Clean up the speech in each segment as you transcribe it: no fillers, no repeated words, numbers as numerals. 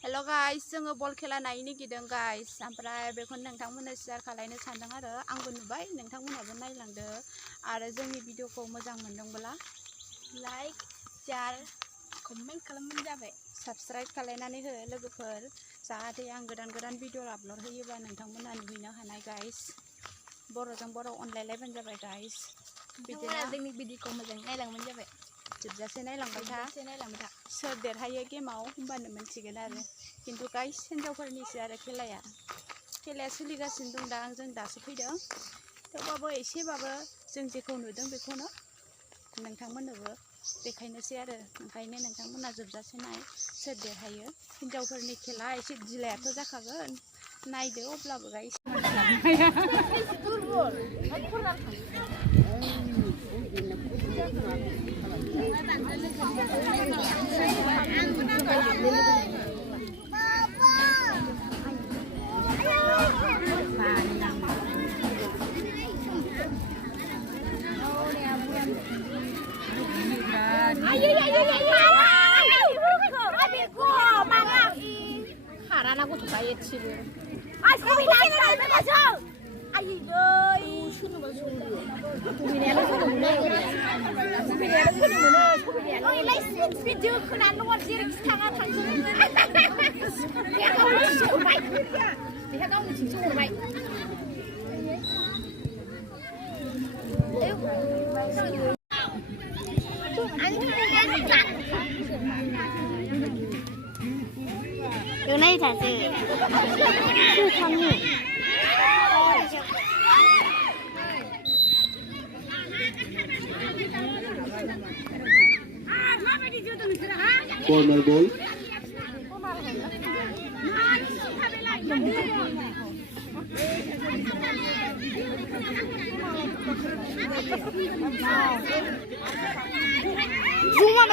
Hello guys, जोङो बल खेला नायनो नागिरदों guys. ओमफ्राय बेखौनो नोंथांमोननो शेयार खालामनो सानदों आरो आंबो नुबाय नोंथांमोनहाबो नायलांदो आरो जोंनि भिडिअखौ मोजां मोनदोंब्ला लाइक, शेयार, कमेन्ट खालामबानो जाबाय. साबस्क्राइब खालामनानै हो लोगोफोर जाहाथे आं गोदान भिडिअ आपल'ड होयोबा नोंथांमोनहा नुहैनो हानाय guys. बर'जों बर' अनलायलायबानो जाबाय guys. बिदिनो जोंनि भिडिअखौ मोजाङै नायलांबानो जाबाय. जोबजासे नायलांबाय था सोर देरहायो गेमाव होमबानो मोनसिगोन आरो खिन्थु गाइस हिनजावफोरनिसो आरो खेलाया सोलिगासिनो दं दा जों दासो फैदों थेवबाबो एसेबाबो जों जेखौ नुदों बेखौनो नोंथांमोननोबो देखायनोसै आरो ओंखायनो नोंथांमोना जोबजासे नाय सोर देरहायो हिनजावफोरनि खेला एसे गिलायाथ' जाखागोन नायदो अब्लाबो guys Karena aku suka ya sih. Aku bilang sampai masuk. Ayo doi. Sunu masuk. Ini ada sunu mana? Ini ada sunu mana? Oh ini video kenan luar diri setengah tanggung. Dia kau lucu baik. Dia kau lucu baik. Điều này thật sự chưa thắng nhỉ. Corner ball.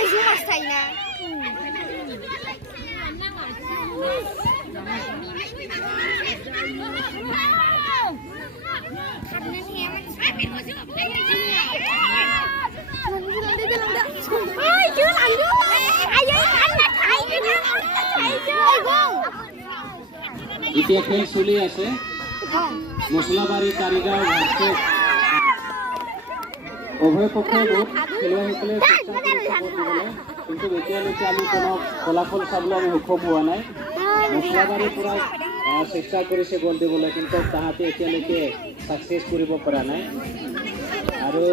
Zuma style. Itu खेल चलि আছে মছলাবাৰী Karigaon versus উভয় পক্ষে বহুত খেলুৱৈসকলে চেষ্টা কৰিছে কিন্তু এতিয়ালৈকে আমি কোনো ফলাফল চাবলৈ আমি সক্ষম হোৱা নাই মছলাবাৰীৰ পৰা চেষ্টা কৰিছে গ'ল দিবলৈ কিন্তু তাহাঁতে এতিয়ালৈকে ছাকচেছ কৰিব পৰা নাই আৰু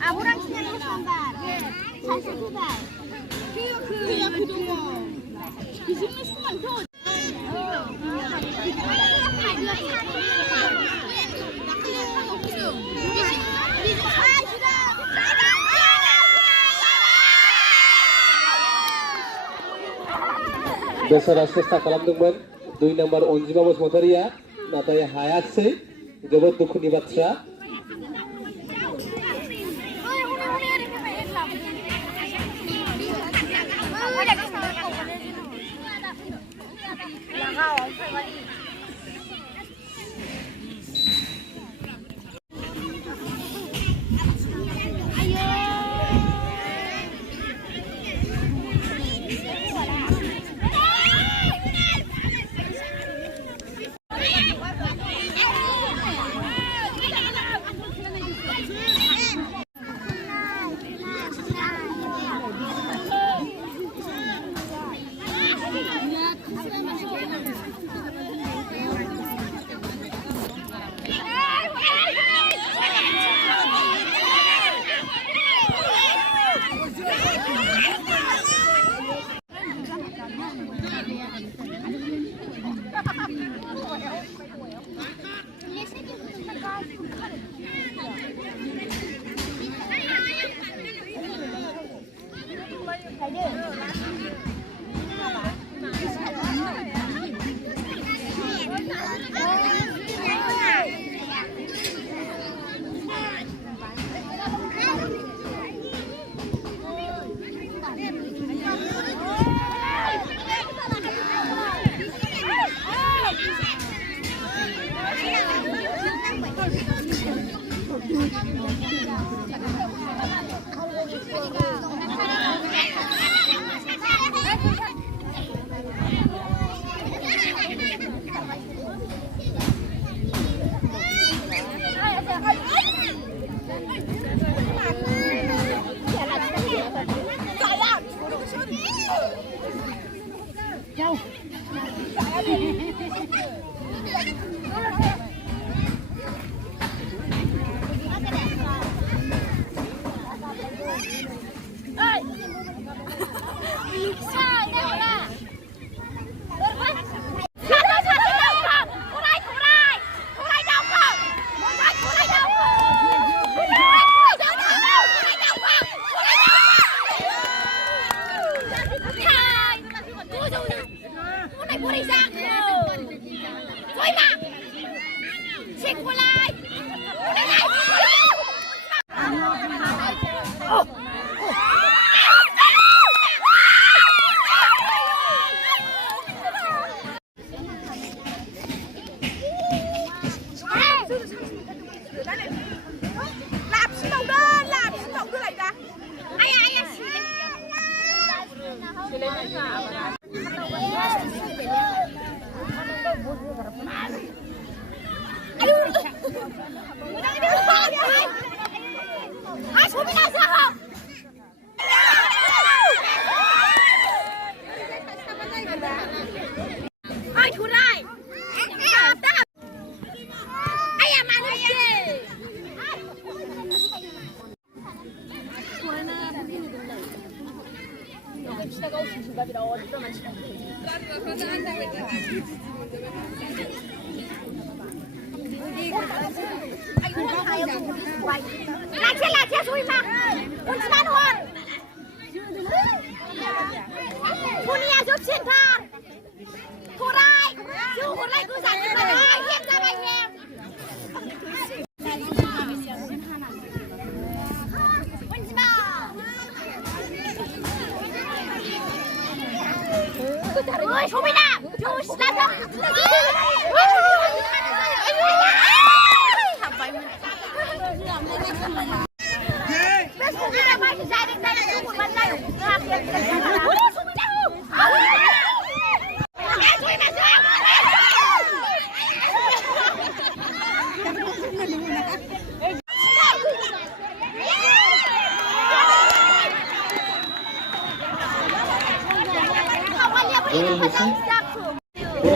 아무랑 친하는 상관. 잘 쓰다. 그야 그동안. 그 중에 수만 더. बेसरा सेस्ता खालामदोंमोन 2 नम्बर अनजिमा बसुमतारिया नाथाय हायासै जोबोद दुखुनि बाथ्रा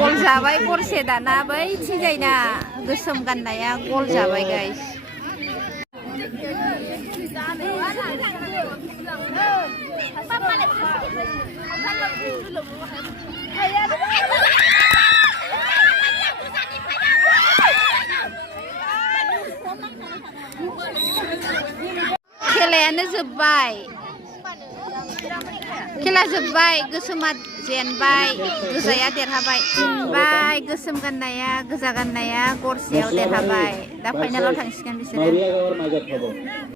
गल जाबाय गरसे दाना बैथिंजायना गोसोम गाननाया गल जाबाय गाइस खेलायानो जोब्बाय खेला जोब्बाय गोसोमा जेनबाय गोजाया देरहाबाय जेनबाय गोसोम गाननाया गोजा गाननाया गरसेयाव देरहाबाय दा फाइनालाव थांसिगोन बिसोरो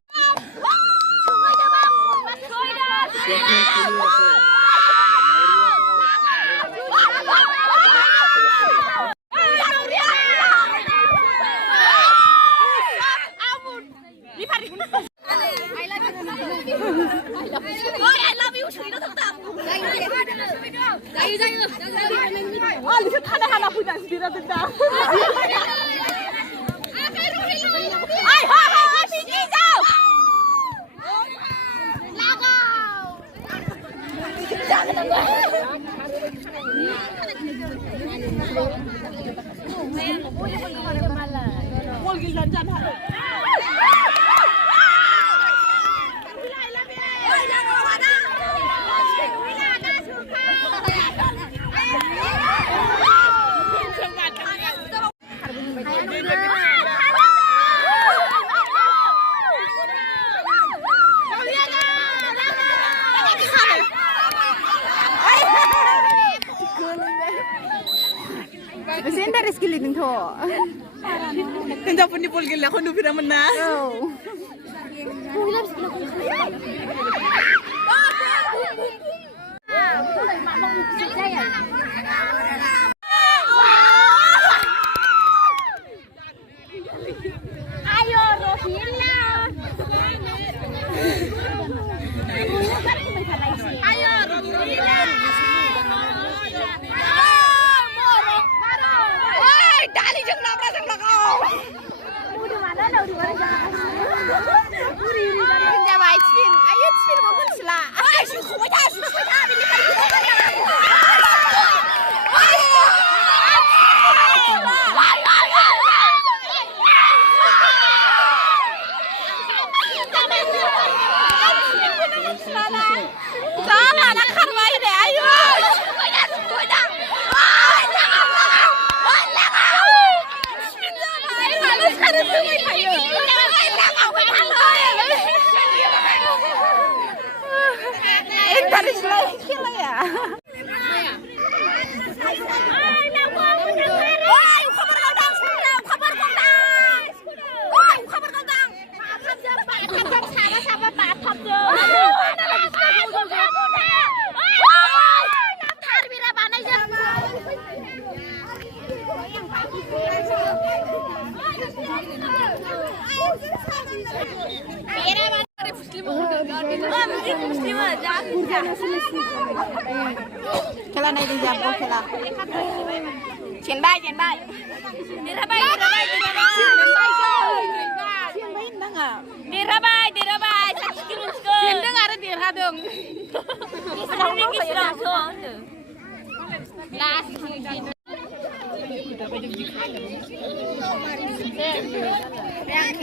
Masih interes giliding to. Henjauopwrni bol गेलेनायखौ नुफेरामोन ना? Ayo Rohila. Ayo Rohila. Oi, dali jeng labra jeng lakau. Udah mana dah udah mana jangan. Kita baik spin. Ayo spin ngomong sila. Ayo suku dah, suku dah. Ini kan kita dah. Jangan nak karwai deh, ayo. Interes lagi Kela ya. Kela Naidwngmwn Kela. Chiến bay. Đi ra bay. Đi ra bay. Chiến đứng ada di ra dong.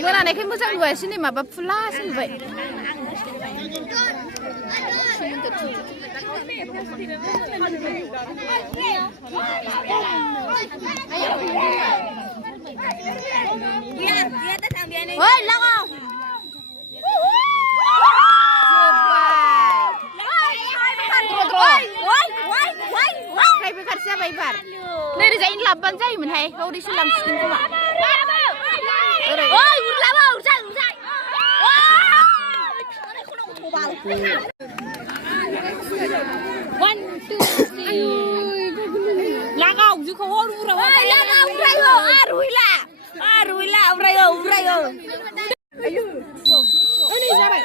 Mana nih kan musim gue sini mah bapula sini baik. Oi, langau. Hai bekar siapa ibar? Nih dijain laban jai menhai, kau disulam skin cuma. Oi, urlama, urjai. One, two, three. Langau juga orang Oi, langau, urayo, Ruila, urayo. Ini siapa?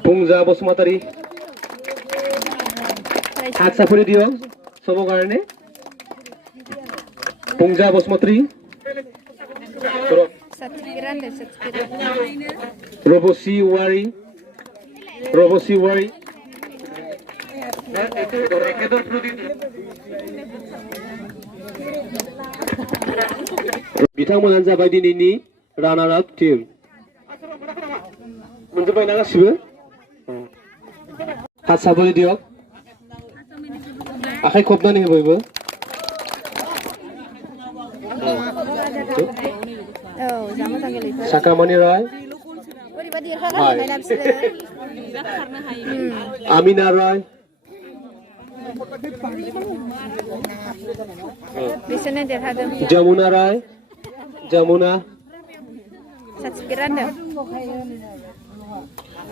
Pungja Bosmatari. Hat sapuri dio sobo karone. Pungja Bosmatari. Robosi Wari. बिथांमोनानो जाबाय दिनैनि रानार आप team मोनजोबबायना गासिबो हात साबोरै दियक आखाइ खबनानै हो बयबो साकामणि राय आमिना राय जमुना राय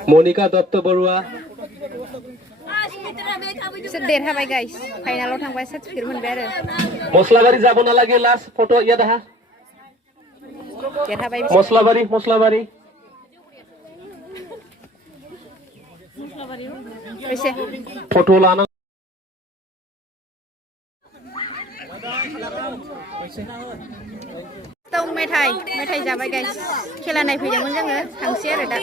मोनिका दत्त बरुवा देरहाबाय गाइस फाइनालाव थांबाय सार्टिफिकेट मोनबाय आरो मस्लाबारि जाबो नालागे लास्ट फटो इया दाहा देरहाबाय मस्लाबारि बेसे फटो लाना मेथाइ जाबाय गाइस खेला नायफैदोंमोन जोङो थांसै आरो दा